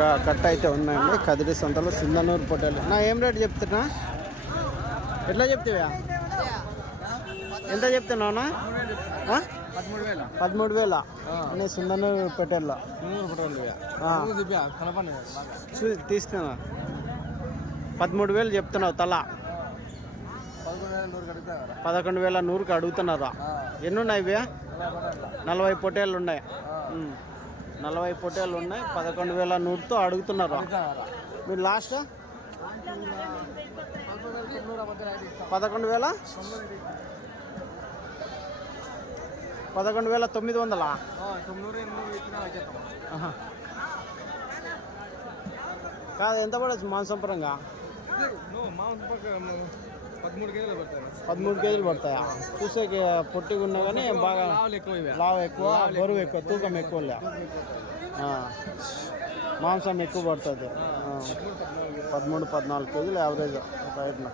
కట్ట అయితే ఉన్నాయండి కదిరి సంతలో సింధనూరు పొట్టేలు. నా ఏం రేటు చెప్తున్నా? ఎట్లా చెప్తావా? ఎంత చెప్తున్నావునా? 13,000 నేను సింధనూరు పొట్టేల్లో తీస్తున్నా. 13,000 చెప్తున్నావు తల. 11,100కి అడుగుతున్నారా? ఎన్ని ఉన్నాయి ఇవి? 40 పొట్టేళ్ళు ఉన్నాయి. 40 పొట్టేళ్ళు ఉన్నాయి. 11,100తో అడుగుతున్నారు మీరు. లాస్ట్ 11,000 11,900. కాదు, ఎంత పడచ్చు మాంసంపరంగా? 13 కేజీలు పడతాయా? చూసే పొట్టిగా ఉన్నా కానీ బాగా లావు ఎక్కువ, బరువు ఎక్కువ, తూకం ఎక్కువ, మాంసం ఎక్కువ పడుతుంది. 13-14 కేజీలు యావరేజ్ రైట్న.